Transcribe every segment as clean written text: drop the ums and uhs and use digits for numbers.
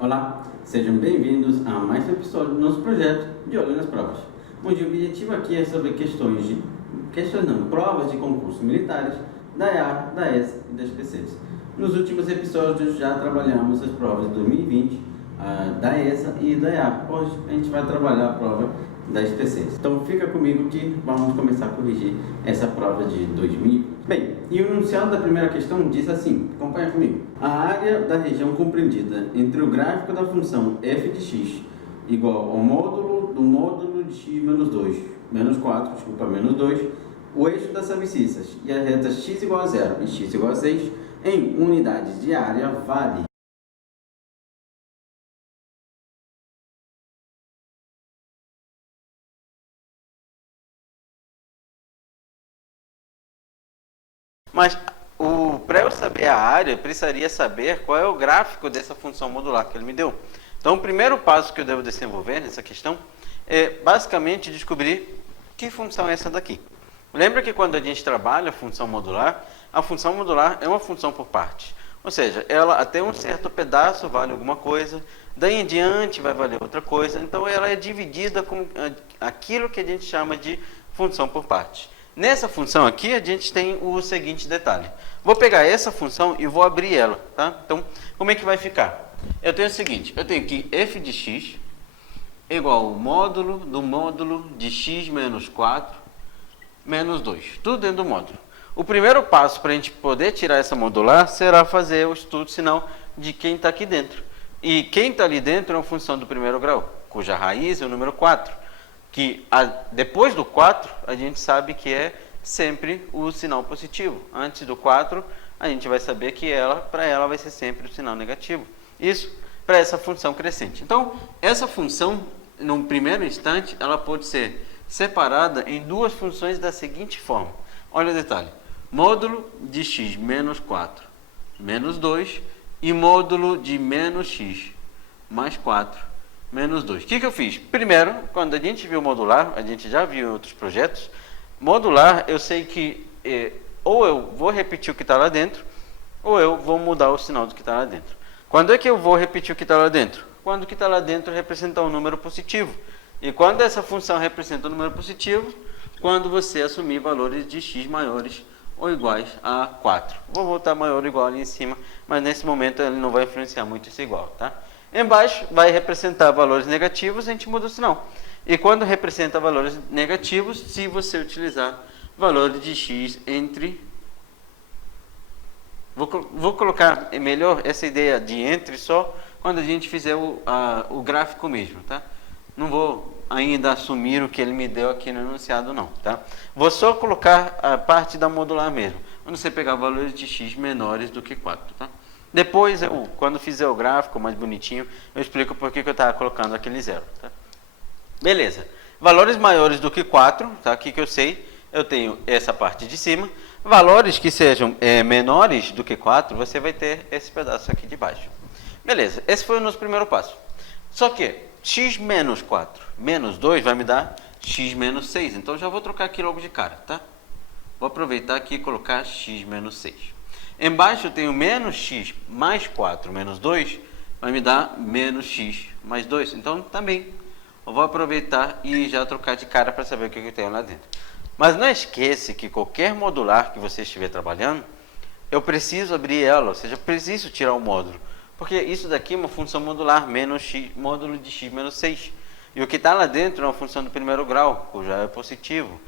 Olá, sejam bem-vindos a mais um episódio do nosso projeto De Olho nas Provas, onde o objetivo aqui é sobre provas de concursos militares da EAR, da ESA e das PCs. Nos últimos episódios já trabalhamos as provas de 2020, da ESA e da EAR. Hoje a gente vai trabalhar a prova das PCs. Então fica comigo que vamos começar a corrigir essa prova de 2020. Bem, e o enunciado da primeira questão diz assim, acompanha comigo. A área da região compreendida entre o gráfico da função f de x igual ao módulo do módulo de x menos 2, menos 2, o eixo das abscissas e as retas x igual a 0 e x igual a 6 em unidades de área vale. Mas para eu saber a área, eu precisaria saber qual é o gráfico dessa função modular que ele me deu. Então, o primeiro passo que eu devo desenvolver nessa questão é basicamente descobrir que função é essa daqui. Lembra que quando a gente trabalha a função modular é uma função por partes. Ou seja, ela até um certo pedaço vale alguma coisa, daí em diante vai valer outra coisa. Então, ela é dividida com aquilo que a gente chama de função por partes. Nessa função aqui, a gente tem o seguinte detalhe. Vou pegar essa função e vou abrir ela, tá? Então, como é que vai ficar? Eu tenho o seguinte, eu tenho que f de x igual ao módulo do módulo de x menos 4 menos 2. Tudo dentro do módulo. O primeiro passo para a gente poder tirar essa modular será fazer o estudo sinal de quem está aqui dentro. E quem está ali dentro é uma função do primeiro grau, cuja raiz é o número 4. Que depois do 4, a gente sabe que é sempre o sinal positivo. Antes do 4, a gente vai saber que para ela vai ser sempre o sinal negativo. Isso para essa função crescente. Então, essa função, no primeiro instante, ela pode ser separada em duas funções da seguinte forma. Olha o detalhe. Módulo de x menos 4 menos 2 e módulo de menos x mais 4 menos 2. O que eu fiz? Primeiro, quando a gente viu modular, a gente já viu em outros projetos, modular eu sei que ou eu vou repetir o que está lá dentro, ou eu vou mudar o sinal do que está lá dentro. Quando é que eu vou repetir o que está lá dentro? Quando o que está lá dentro representar um número positivo. E quando essa função representa um número positivo? Quando você assumir valores de x maiores ou iguais a 4. Vou voltar maior ou igual ali em cima, mas nesse momento ele não vai influenciar muito esse igual, tá? Embaixo vai representar valores negativos, a gente muda o sinal. E quando representa valores negativos, se você utilizar valores de x entre... Vou colocar melhor essa ideia de entre só quando a gente fizer o gráfico mesmo, tá? Não vou ainda assumir o que ele me deu aqui no enunciado, não, tá? Vou só colocar a parte da modular mesmo, quando você pegar valores de x menores do que 4, tá? Depois, quando fizer o gráfico mais bonitinho, eu explico por que eu estava colocando aquele zero. Tá? Beleza. Valores maiores do que 4, tá? O que eu sei? Eu tenho essa parte de cima. Valores que sejam menores do que 4, você vai ter esse pedaço aqui de baixo. Beleza. Esse foi o nosso primeiro passo. Só que x menos 4 menos 2 vai me dar x menos 6. Então, já vou trocar aqui logo de cara. Tá? Vou aproveitar aqui e colocar x menos 6. Embaixo eu tenho menos x mais 4 menos 2, vai me dar menos x mais 2. Então, também, eu vou aproveitar e já trocar de cara para saber o que eu tenho lá dentro. Mas não esqueça que qualquer modular que você estiver trabalhando, eu preciso abrir ela, ou seja, eu preciso tirar o módulo. Porque isso daqui é uma função modular, menos x, módulo de x menos 6. E o que está lá dentro é uma função do primeiro grau, cuja é positivo,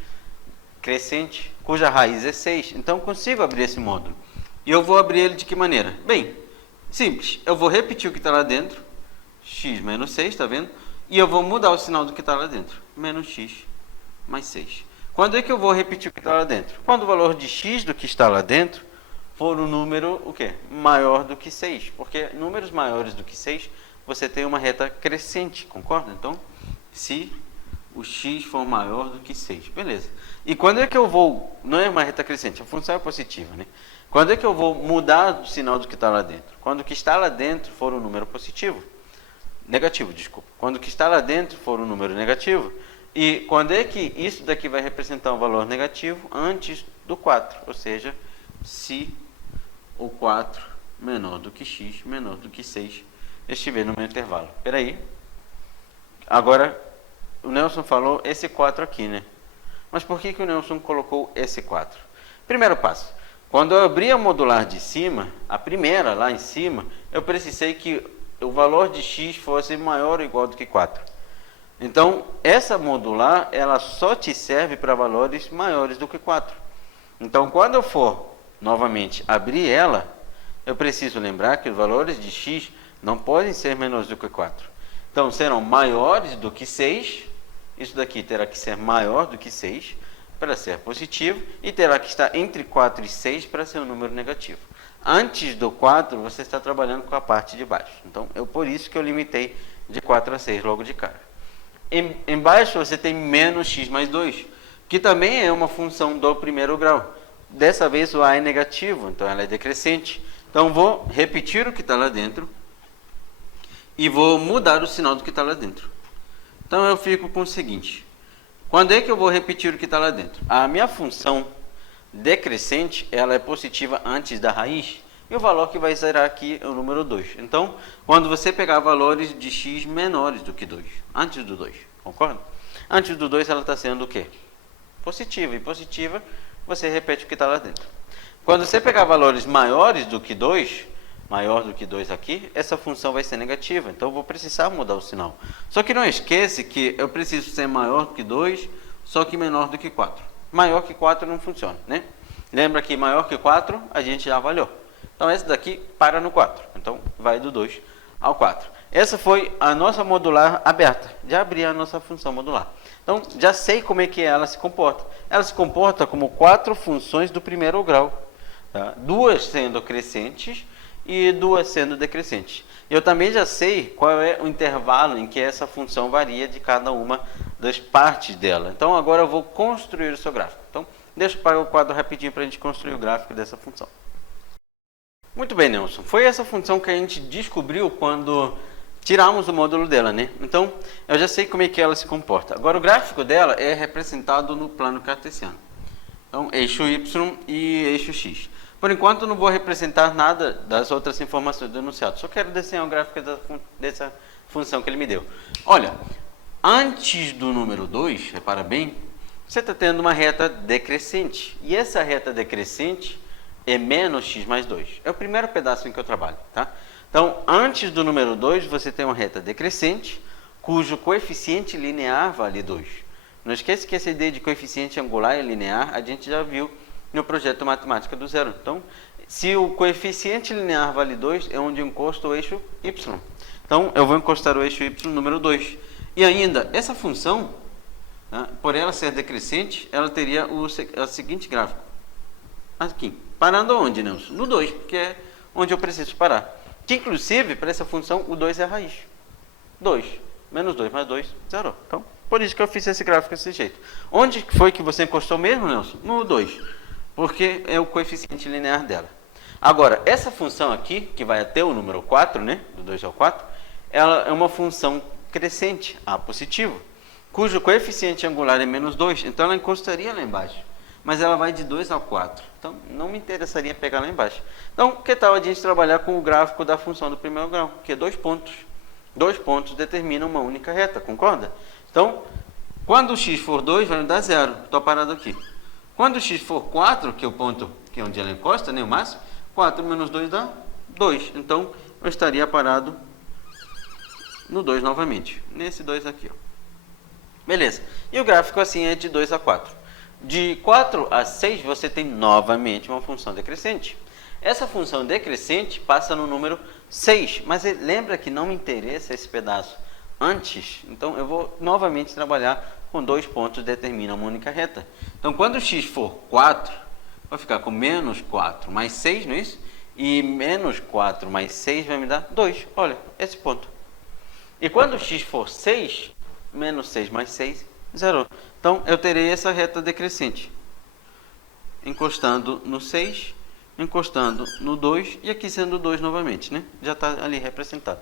crescente, cuja raiz é 6. Então, eu consigo abrir esse módulo. E eu vou abrir ele de que maneira? Bem, simples. Eu vou repetir o que está lá dentro, x menos 6, está vendo? E eu vou mudar o sinal do que está lá dentro, menos x mais 6. Quando é que eu vou repetir o que está lá dentro? Quando o valor de x do que está lá dentro for um número, o quê? Maior do que 6. Porque números maiores do que 6, você tem uma reta crescente, concorda? Então, se o x for maior do que 6, beleza. E quando é que eu vou... Não é uma reta crescente, a função é positiva, né? Quando é que eu vou mudar o sinal do que está lá dentro? Quando o que está lá dentro for um número positivo. Negativo, desculpa. Quando o que está lá dentro for um número negativo. E quando é que isso daqui vai representar um valor negativo? Antes do 4. Ou seja, se o 4 menor do que x, menor do que 6. estiver no meu intervalo. Espera aí. Agora, o Nelson falou esse 4 aqui, né? Mas por que o Nelson colocou esse 4? Primeiro passo. Quando eu abri a modular de cima, a primeira lá em cima, eu precisei que o valor de x fosse maior ou igual do que 4. Então, essa modular, ela só te serve para valores maiores do que 4. Então, quando eu for, novamente, abrir ela, eu preciso lembrar que os valores de x não podem ser menores do que 4. Então, serão maiores do que 6. Isso daqui terá que ser maior do que 6 para ser positivo e terá que estar entre 4 e 6 para ser um número negativo. Antes do 4, você está trabalhando com a parte de baixo. Então, por isso que eu limitei de 4 a 6 logo de cara. Embaixo você tem menos x mais 2, que também é uma função do primeiro grau. Dessa vez o a é negativo, então ela é decrescente. Então, vou repetir o que está lá dentro e vou mudar o sinal do que está lá dentro. Então, eu fico com o seguinte. Quando é que eu vou repetir o que está lá dentro? A minha função decrescente, ela é positiva antes da raiz. E o valor que vai zerar aqui é o número 2. Então, quando você pegar valores de x menores do que 2, antes do 2, concorda? Antes do 2, ela está sendo o quê? Positiva. E positiva, você repete o que está lá dentro. Quando você pegar valores maiores do que 2, maior do que 2 aqui, essa função vai ser negativa. Então, eu vou precisar mudar o sinal. Só que não esqueça que eu preciso ser maior do que 2, só que menor do que 4. Maior que 4 não funciona, né? Lembra que maior que 4, a gente já avaliou. Então, esse daqui para no 4. Então, vai do 2 ao 4. Essa foi a nossa modular aberta. Já abri a nossa função modular. Então, já sei como é que ela se comporta. Ela se comporta como 4 funções do primeiro grau. Tá? 2 sendo crescentes e 2 sendo decrescentes. Eu também já sei qual é o intervalo em que essa função varia de cada uma das partes dela. Então, agora eu vou construir o seu gráfico. Então, deixa eu parar o quadro rapidinho para a gente construir o gráfico dessa função. Muito bem, Nelson. Foi essa função que a gente descobriu quando tiramos o módulo dela, né? Então, eu já sei como é que ela se comporta. Agora, o gráfico dela é representado no plano cartesiano. Então, eixo Y e eixo X. Por enquanto, não vou representar nada das outras informações do enunciado. Só quero desenhar o gráfico dessa função que ele me deu. Olha, antes do número 2, repara bem, você está tendo uma reta decrescente. E essa reta decrescente é menos x mais 2. É o primeiro pedaço em que eu trabalho, tá? Então, antes do número 2, você tem uma reta decrescente, cujo coeficiente linear vale 2. Não esqueça que essa ideia de coeficiente angular e linear, a gente já viu no projeto Matemática do Zero. Então, se o coeficiente linear vale 2, é onde eu encosto o eixo y. Então, eu vou encostar o eixo y número 2. E ainda, essa função, né, por ela ser decrescente, ela teria o seguinte gráfico. Aqui. Parando onde, Nelson? No 2, porque é onde eu preciso parar. Que, inclusive, para essa função, o 2 é a raiz. 2. Menos 2 mais 2, 0. Então, por isso que eu fiz esse gráfico desse jeito. Onde foi que você encostou mesmo, Nelson? No 2. Porque é o coeficiente linear dela. Agora, essa função aqui, que vai até o número 4, né? Do 2 ao 4, ela é uma função crescente, a positivo, cujo coeficiente angular é menos 2. Então, ela encostaria lá embaixo. Mas ela vai de 2 ao 4. Então, não me interessaria pegar lá embaixo. Então, que tal a gente trabalhar com o gráfico da função do primeiro grau? Que é 2 pontos. 2 pontos determinam uma única reta, concorda? Então, quando o x for 2, vai me dar 0. Estou parado aqui. Quando o x for 4, que é o ponto que é onde ela encosta, né, o máximo, 4 menos 2 dá 2. Então, eu estaria parado no 2 novamente. Nesse 2 aqui, ó. Beleza. E o gráfico assim é de 2 a 4. De 4 a 6, você tem novamente uma função decrescente. Essa função decrescente passa no número 6. Mas lembra que não me interessa esse pedaço antes? Então, eu vou novamente trabalhar com 2 pontos que determinam uma única reta. Então, quando o x for 4, vai ficar com menos 4 mais 6, não é isso? E menos 4 mais 6 vai me dar 2. Olha, esse ponto. E quando o x for 6, menos 6 mais 6, 0. Então, eu terei essa reta decrescente. Encostando no 6, encostando no 2 e aqui sendo 2 novamente, né? Já está ali representado.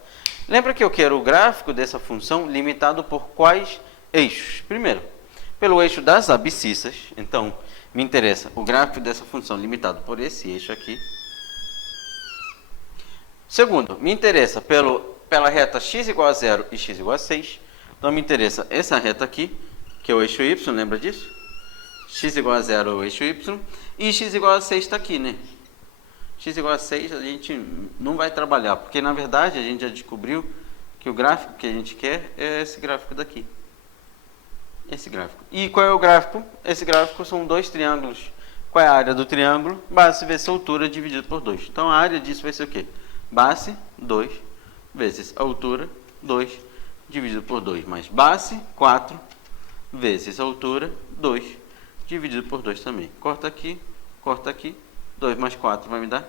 Lembra que eu quero o gráfico dessa função limitado por quais eixos? Primeiro, pelo eixo das abscissas. Então, me interessa o gráfico dessa função limitado por esse eixo aqui. Segundo, me interessa pelo pela reta x igual a 0 e x igual a 6. Então me interessa essa reta aqui, que é o eixo y, lembra disso? X igual a 0 é o eixo y, e x igual a 6 está aqui, né? X igual a 6 a gente não vai trabalhar, porque na verdade a gente já descobriu que o gráfico que a gente quer é esse gráfico daqui. Esse gráfico. E qual é o gráfico? Esse gráfico são dois triângulos. Qual é a área do triângulo? Base vezes altura dividido por 2. Então a área disso vai ser o quê? Base 2 vezes altura 2 dividido por 2, mais base 4 vezes altura 2 dividido por 2 também. Corta aqui, 2 mais 4 vai me dar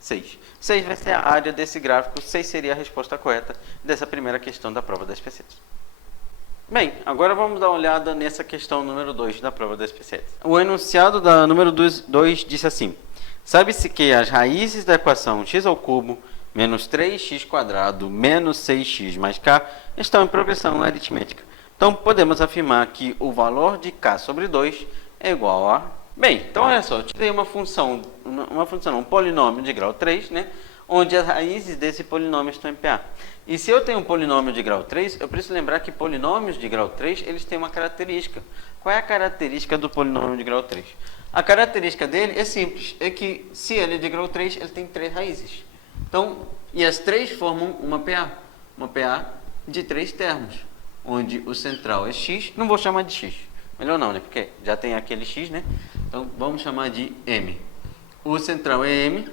6. 6 vai ser a área desse gráfico, 6 seria a resposta correta dessa primeira questão da prova da SPSS. Bem, agora vamos dar uma olhada nessa questão número 2 da prova da SPSS. O enunciado da número 2 disse assim: sabe-se que as raízes da equação x ao cubo menos 3x² menos 6x mais k estão em progressão aritmética. Então, podemos afirmar que o valor de k sobre 2 é igual a... Bem, então olha só, eu tirei uma função, um polinômio de grau 3, né? Onde as raízes desse polinômio estão em PA. E se eu tenho um polinômio de grau 3, eu preciso lembrar que polinômios de grau 3, eles têm uma característica. Qual é a característica do polinômio de grau 3? A característica dele é simples, é que se ele é de grau 3, ele tem 3 raízes. Então, e as 3 formam uma PA de 3 termos, onde o central é x, não vou chamar de x, melhor não, né? Porque já tem aquele x, né? Então, vamos chamar de m. O central é m,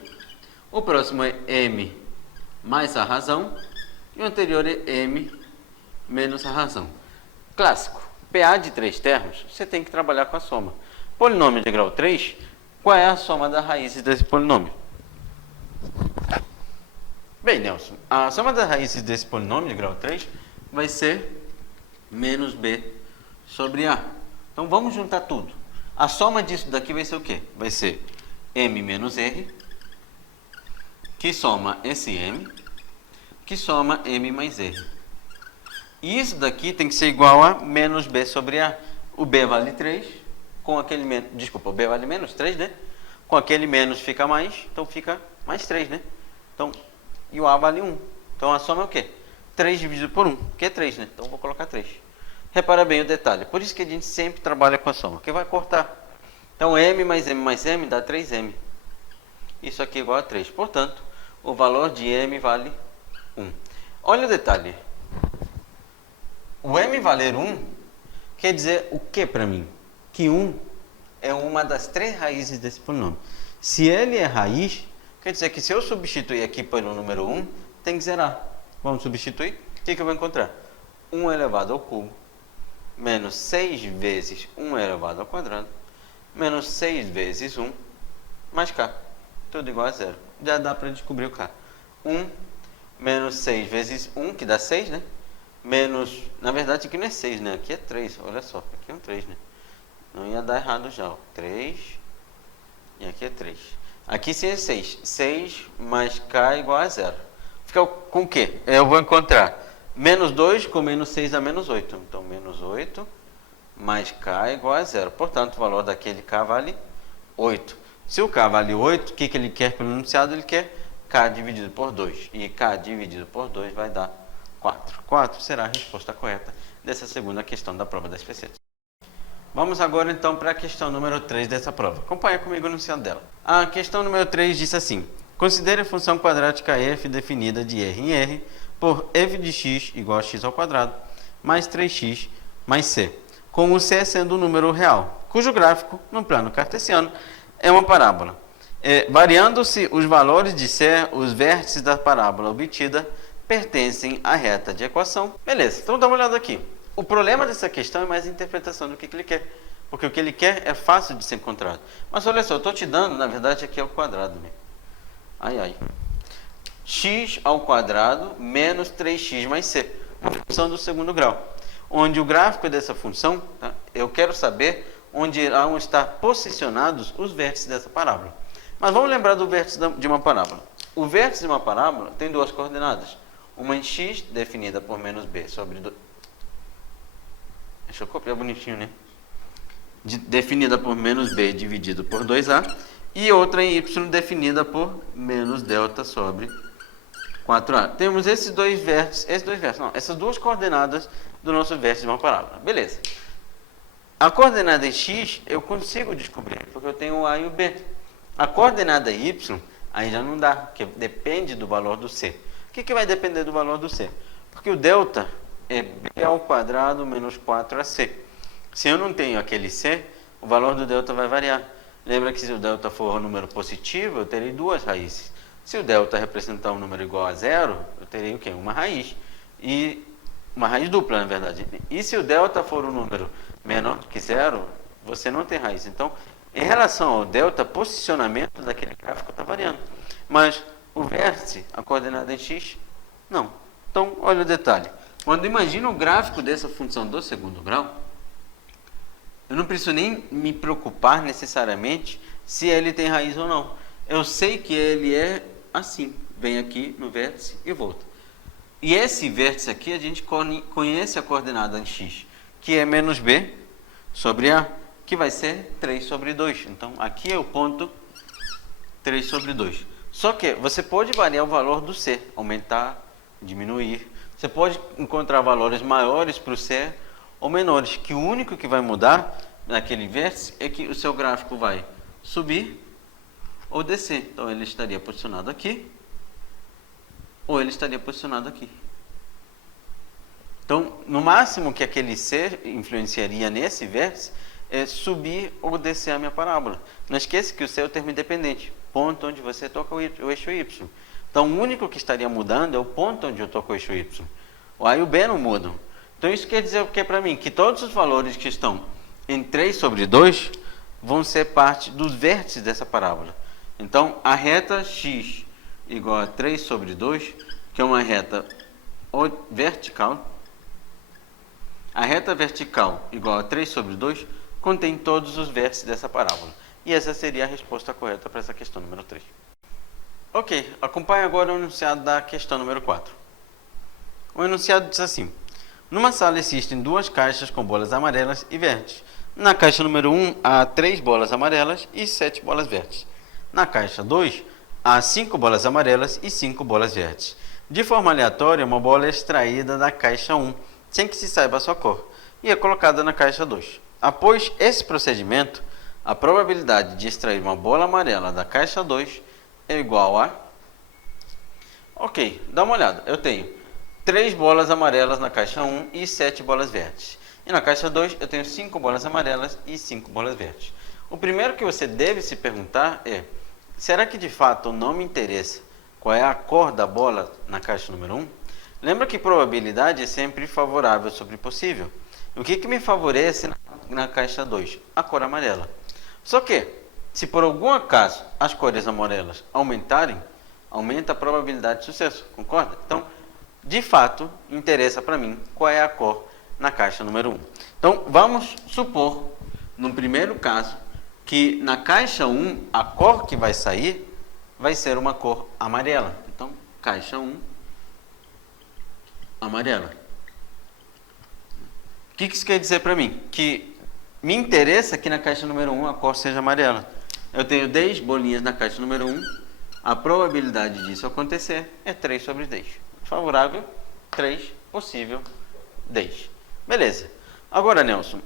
o próximo é m mais a razão, e o anterior é m menos a razão. Clássico, PA de 3 termos, você tem que trabalhar com a soma. Polinômio de grau 3, qual é a soma das raízes desse polinômio? Bem, Nelson, a soma das raízes desse polinômio de grau 3 vai ser menos b sobre a. Então, vamos juntar tudo. A soma disso daqui vai ser o quê? Vai ser m menos r, que soma esse m, que soma m mais r. E isso daqui tem que ser igual a menos b sobre a. O b vale 3, com aquele menos... Desculpa, o b vale menos 3, né? Com aquele menos fica mais, então fica mais 3, né? Então, e o a vale 1. Então, a soma é o quê? 3 dividido por 1, que é 3, né? Então, eu vou colocar 3. Repara bem o detalhe. Por isso que a gente sempre trabalha com a soma, que vai cortar. Então, m mais m dá 3m. Isso aqui é igual a 3. Portanto, o valor de m vale 1. Olha o detalhe. O m valer 1 quer dizer o que para mim? Que 1 é uma das 3 raízes desse polinômio. Se ele é raiz, quer dizer que se eu substituir aqui pelo número 1, tem que zerar. Vamos substituir? O que eu vou encontrar? 1 elevado ao cubo, menos 6 vezes 1 elevado ao quadrado, menos 6 vezes 1, mais k. Tudo igual a 0. Já dá para descobrir o k. 1 menos 6 vezes 1, que dá 6, né? Menos, na verdade aqui não é 6, né? Aqui é 3, olha só. Aqui é um 3, né? Não ia dar errado já, ó. 3, e aqui é 3. Aqui sim é 6. 6 mais k igual a 0. Fica com o quê? Eu vou encontrar menos 2 com menos 6 dá menos 8. Então, menos 8 mais k igual a 0. Portanto, o valor daquele k vale 8. Se o k vale 8, o que ele quer pelo enunciado? Ele quer k dividido por 2. E k dividido por 2 vai dar 4. 4 será a resposta correta dessa segunda questão da prova da SPSS. Vamos agora então para a questão número 3 dessa prova. Acompanha comigo o enunciado dela. A questão número 3 diz assim: considere a função quadrática f definida de r em r por f de x igual a x ao quadrado mais 3x mais c, com o c sendo um número real, cujo gráfico, no plano cartesiano, é uma parábola. Variando-se os valores de c, os vértices da parábola obtida pertencem à reta de equação. Beleza, então dá uma olhada aqui. O problema dessa questão é mais a interpretação do que ele quer, porque o que ele quer é fácil de ser encontrado. Mas olha só, eu estou te dando, na verdade, aqui é o quadrado, né? X ao quadrado menos 3x mais c, uma função do segundo grau, onde o gráfico dessa função, tá? Eu quero saber onde irão estar posicionados os vértices dessa parábola. Mas vamos lembrar do vértice de uma parábola. O vértice de uma parábola tem duas coordenadas, uma em x, definida por menos b sobre 2. Deixa eu copiar bonitinho, né? Definida por menos b dividido por 2a, e outra em y definida por menos delta sobre 4A. Temos esses dois vértices, essas duas coordenadas do nosso vértice de uma parábola. Beleza. A coordenada em x eu consigo descobrir, porque eu tenho o A e o B. A coordenada y, aí já não dá, porque depende do valor do c. O que vai depender do valor do c? Porque o delta é b ao quadrado menos 4ac. Se eu não tenho aquele c, o valor do delta vai variar. Lembra que se o delta for um número positivo, eu terei duas raízes. Se o delta representar um número igual a zero, eu terei o quê? Uma raiz. E uma raiz dupla, na verdade. E se o delta for um número menor que zero, você não tem raiz. Então, em relação ao delta, posicionamento daquele gráfico está variando. Mas o vértice, a coordenada em x, não. Então, olha o detalhe. Quando imagino o gráfico dessa função do segundo grau, eu não preciso nem me preocupar necessariamente se ele tem raiz ou não. Eu sei que ele é assim. Vem aqui no vértice e volta. E esse vértice aqui, a gente conhece a coordenada em x, que é menos b sobre a, que vai ser 3 sobre 2. Então, aqui é o ponto 3 sobre 2. Só que você pode variar o valor do c, aumentar, diminuir. Você pode encontrar valores maiores para o c ou menores, que o único que vai mudar naquele vértice é que o seu gráfico vai subir ou descer. Então, ele estaria posicionado aqui, ou ele estaria posicionado aqui. Então, no máximo que aquele c influenciaria nesse vértice é subir ou descer a minha parábola. Não esqueça que o c é o termo independente, ponto onde você toca o eixo y. Então, o único que estaria mudando é o ponto onde eu toco o eixo y. O a e o b não mudam. Então, isso quer dizer o que para mim? Que todos os valores que estão em 3 sobre 2 vão ser parte dos vértices dessa parábola. Então, a reta x igual a 3 sobre 2, que é uma reta vertical. A reta vertical igual a 3 sobre 2 contém todos os vértices dessa parábola. E essa seria a resposta correta para essa questão número 3. Ok, acompanhe agora o enunciado da questão número 4. O enunciado diz assim: numa sala existem duas caixas com bolas amarelas e verdes. Na caixa número 1 há 3 bolas amarelas e 7 bolas verdes. Na caixa 2 há 5 bolas amarelas e 5 bolas verdes. De forma aleatória, uma bola é extraída da caixa 1, sem que se saiba a sua cor, e é colocada na caixa 2. Após esse procedimento, a probabilidade de extrair uma bola amarela da caixa 2 é igual a... Ok, dá uma olhada. Eu tenho 3 bolas amarelas na caixa 1 e 7 bolas verdes. E na caixa 2 eu tenho 5 bolas amarelas e 5 bolas verdes. O primeiro que você deve se perguntar é: será que de fato não me interessa qual é a cor da bola na caixa número 1? Lembra que probabilidade é sempre favorável sobre possível. O que me favorece na caixa 2? A cor amarela. Só que, se por algum acaso as cores amarelas aumentarem, aumenta a probabilidade de sucesso, concorda? Então, de fato, interessa para mim qual é a cor na caixa número 1. Então, vamos supor, no primeiro caso, que na caixa 1, a cor que vai sair vai ser uma cor amarela. Então, caixa 1, amarela. O que isso quer dizer para mim? Que me interessa que na caixa número 1 a cor seja amarela. Eu tenho 10 bolinhas na caixa número 1. A probabilidade disso acontecer é 3 sobre 10. Favorável, 3. Possível, 10. Beleza. Agora, Nelson,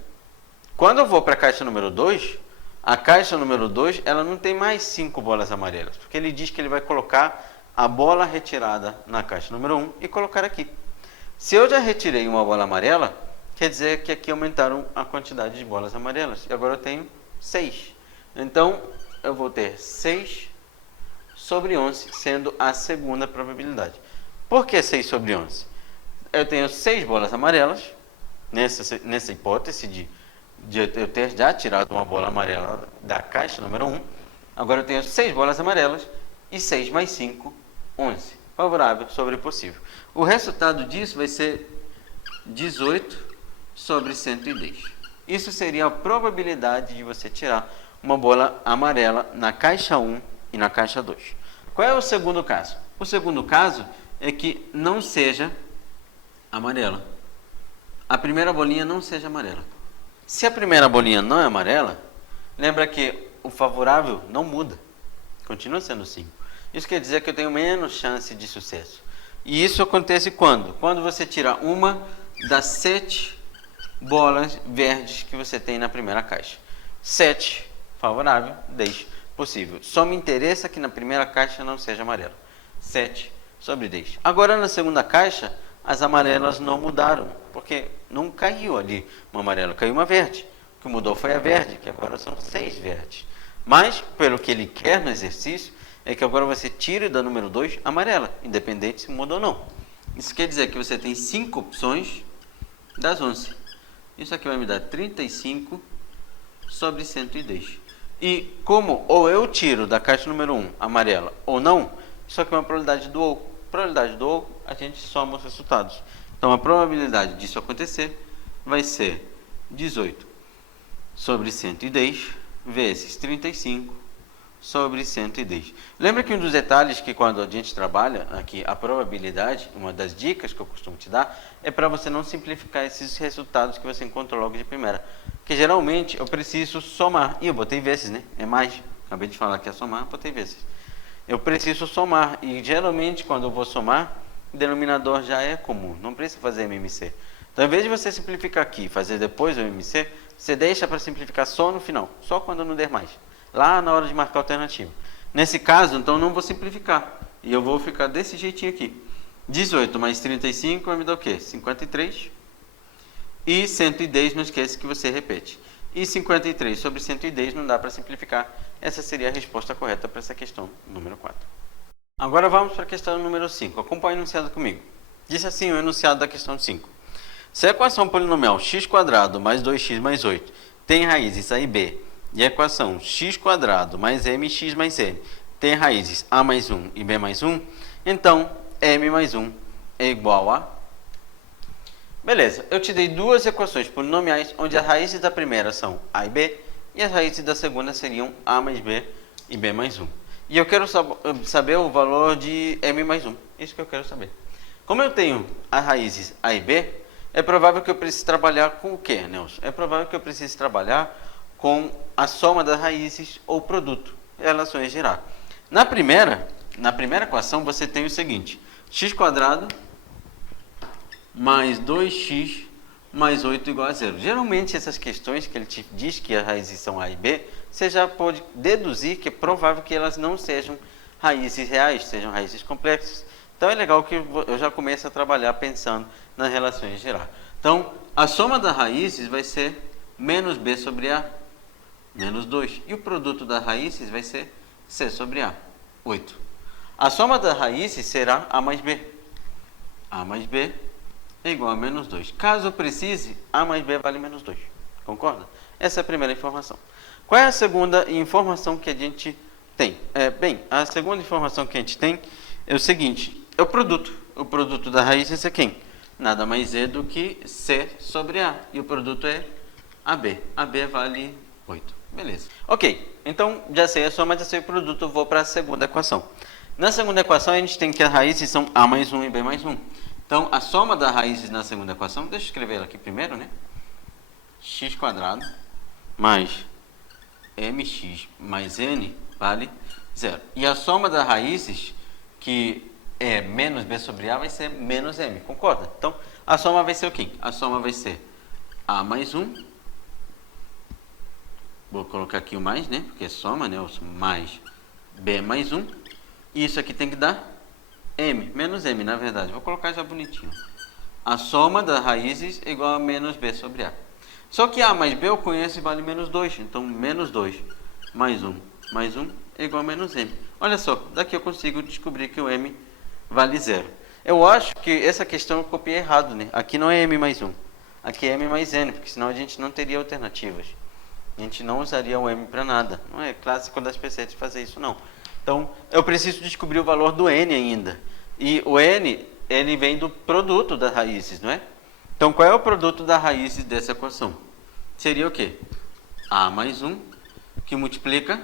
quando eu vou para a caixa número 2, a caixa número 2 ela não tem mais 5 bolas amarelas, porque ele diz que ele vai colocar a bola retirada na caixa número 1 e colocar aqui. Se eu já retirei uma bola amarela, quer dizer que aqui aumentaram a quantidade de bolas amarelas. E agora eu tenho 6. Então, eu vou ter 6 sobre 11, sendo a segunda probabilidade. Por que 6 sobre 11? Eu tenho 6 bolas amarelas, nessa hipótese de eu ter já tirado uma bola amarela da caixa número 1. Agora eu tenho 6 bolas amarelas e 6 mais 5, 11. Favorável sobre possível. O resultado disso vai ser 18 sobre 110. Isso seria a probabilidade de você tirar uma bola amarela na caixa 1 e na caixa 2. Qual é o segundo caso? O segundo caso é que não seja amarela. A primeira bolinha não seja amarela. Se a primeira bolinha não é amarela, lembra que o favorável não muda. Continua sendo 5. Isso quer dizer que eu tenho menos chance de sucesso. E isso acontece quando? Quando você tira uma das 7 bolas verdes que você tem na primeira caixa. 7, favorável, 10, possível. Só me interessa que na primeira caixa não seja amarelo. 7 sobre 10. Agora na segunda caixa, as amarelas não mudaram, porque não caiu ali uma amarela, caiu uma verde. O que mudou foi a verde, que agora são 6 verdes. Mas, pelo que ele quer no exercício, é que agora você tire da número 2 amarela, independente se muda ou não. Isso quer dizer que você tem 5 opções das 11. Isso aqui vai me dar 35 sobre 110. E como ou eu tiro da caixa número 1 amarela ou não, isso aqui é uma probabilidade do ou. Probabilidade do ou, a gente soma os resultados. Então a probabilidade disso acontecer vai ser 18 sobre 110 vezes 35 sobre 110. Lembra que um dos detalhes que quando a gente trabalha aqui a probabilidade, uma das dicas que eu costumo te dar, é para você não simplificar esses resultados que você encontra logo de primeira. Porque geralmente eu preciso somar, e eu botei vezes, né? É mais, acabei de falar que é somar, botei vezes. Eu preciso somar, e geralmente quando eu vou somar, o denominador já é comum, não precisa fazer MMC. Então, ao invés de você simplificar aqui e fazer depois o MMC, você deixa para simplificar só no final, só quando não der mais. Lá na hora de marcar a alternativa. Nesse caso, então, não vou simplificar. E eu vou ficar desse jeitinho aqui. 18 mais 35 vai me dar o quê? 53. E 110, não esqueça que você repete. E 53 sobre 110 não dá para simplificar. Essa seria a resposta correta para essa questão número 4. Agora vamos para a questão número 5. Acompanhe o enunciado comigo. Disse assim o enunciado da questão 5. Se a equação polinomial x² mais 2x mais 8 tem raízes a e b, e a equação x² mais mx mais n tem raízes a mais 1 e b mais 1, então m mais 1 é igual a... Beleza, eu te dei duas equações polinomiais onde as raízes da primeira são a e b e as raízes da segunda seriam a mais b e b mais 1. E eu quero saber o valor de m mais 1, isso que eu quero saber. Como eu tenho as raízes a e b, é provável que eu precise trabalhar com o quê, Nelson? É provável que eu precise trabalhar com a soma das raízes ou produto, relações gerais. Na primeira equação, você tem o seguinte, x² mais 2x mais 8 igual a 0. Geralmente, essas questões que ele te diz que as raízes são a e b, você já pode deduzir que é provável que elas não sejam raízes reais, sejam raízes complexas. Então, é legal que eu já comece a trabalhar pensando nas relações gerais. Então, a soma das raízes vai ser menos b sobre a, menos 2. E o produto das raízes vai ser c sobre a, 8. A soma das raízes será a mais b. A mais b é igual a menos 2. Caso eu precise, a mais b vale menos 2. Concorda? Essa é a primeira informação. Qual é a segunda informação que a gente tem? A segunda informação que a gente tem é o seguinte, é o produto. O produto da raiz é quem? Nada mais é do que c sobre a. E o produto é AB. AB vale 8. Beleza. Ok, então já sei a soma, já sei o produto, eu vou para a segunda equação. Na segunda equação, a gente tem que as raízes são a mais 1 e b mais 1. Então, a soma das raízes na segunda equação, deixa eu escrever ela aqui primeiro, né? x² mais mx mais n vale 0. E a soma das raízes, que é menos b sobre a, vai ser menos m, concorda? Então, a soma vai ser o quê? A soma vai ser a mais 1, vou colocar aqui o mais, né? Porque é soma, né? Mais b mais 1, e isso aqui tem que dar m, menos m, na verdade. Vou colocar já bonitinho. A soma das raízes é igual a menos b sobre a. Só que a mais b eu conheço e vale menos 2, então menos 2 mais 1 é igual a menos m. Olha só, daqui eu consigo descobrir que o m vale 0. Eu acho que essa questão eu copiei errado, né? Aqui não é m mais 1, aqui é m mais n, porque senão a gente não teria alternativas. A gente não usaria o m para nada. Não é clássico das PCs fazer isso, não. Então, eu preciso descobrir o valor do n ainda. E o n, ele vem do produto das raízes, não é? Então, qual é o produto das raízes dessa equação? Seria o quê? A mais 1, que multiplica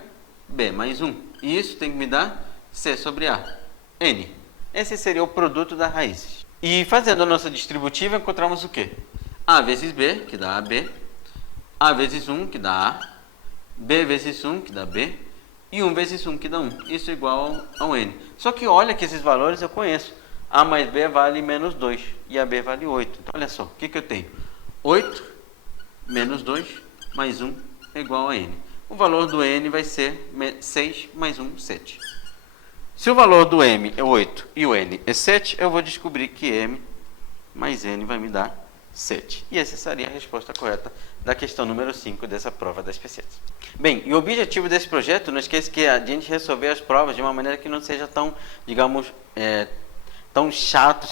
b mais 1. E isso tem que me dar c sobre a, n. Esse seria o produto das raízes. E fazendo a nossa distributiva, encontramos o quê? A vezes b, que dá ab. A vezes 1, que dá a. B vezes 1, que dá b. E 1 vezes 1, que dá 1. Isso é igual ao n. Só que olha que esses valores eu conheço. A mais B vale menos 2 e a B vale 8. Então, olha só, o que eu tenho? 8 menos 2 mais 1 é igual a N. O valor do N vai ser 6 mais 1, 7. Se o valor do M é 8 e o N é 7, eu vou descobrir que M mais N vai me dar 7. E essa seria a resposta correta da questão número 5 dessa prova da SPSET. Bem, e o objetivo desse projeto, não esqueça que a gente resolver as provas de uma maneira que não seja tão, digamos, tão chato,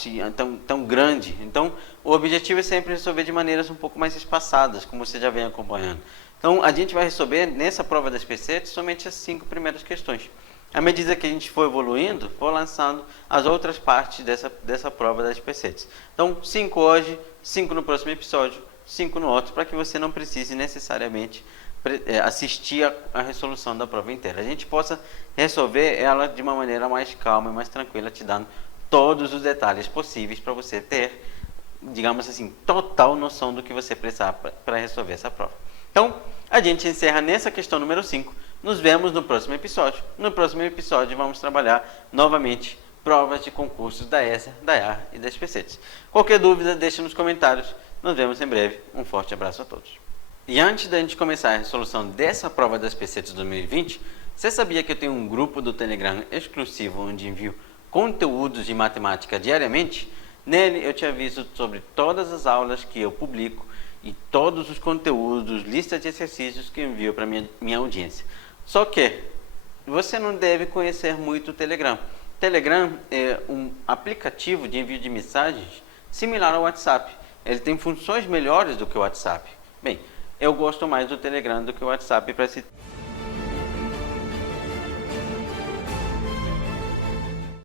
tão grande. Então, o objetivo é sempre resolver de maneiras um pouco mais espaçadas, como você já vem acompanhando. Então, a gente vai resolver nessa prova da SPSET somente as 5 primeiras questões. À medida que a gente for evoluindo, vou lançando as outras partes dessa prova das SPSET. Então, 5 hoje, 5 no próximo episódio, 5 no outro, para que você não precise necessariamente assistir a resolução da prova inteira. A gente possa resolver ela de uma maneira mais calma e mais tranquila, te dando todos os detalhes possíveis para você ter, digamos assim, total noção do que você precisar para resolver essa prova. Então, a gente encerra nessa questão número 5. Nos vemos no próximo episódio. No próximo episódio vamos trabalhar novamente provas de concursos da ESA, da EAR e da SPSET. Qualquer dúvida, deixe nos comentários. Nos vemos em breve. Um forte abraço a todos. E antes da gente começar a resolução dessa prova da SPSET 2020, você sabia que eu tenho um grupo do Telegram exclusivo onde envio conteúdos de matemática diariamente? Nele eu te aviso sobre todas as aulas que eu publico e todos os conteúdos, listas de exercícios que eu envio para minha audiência. Só que você não deve conhecer muito o Telegram. Telegram é um aplicativo de envio de mensagens similar ao WhatsApp. Ele tem funções melhores do que o WhatsApp. Bem, eu gosto mais do Telegram do que o WhatsApp para esse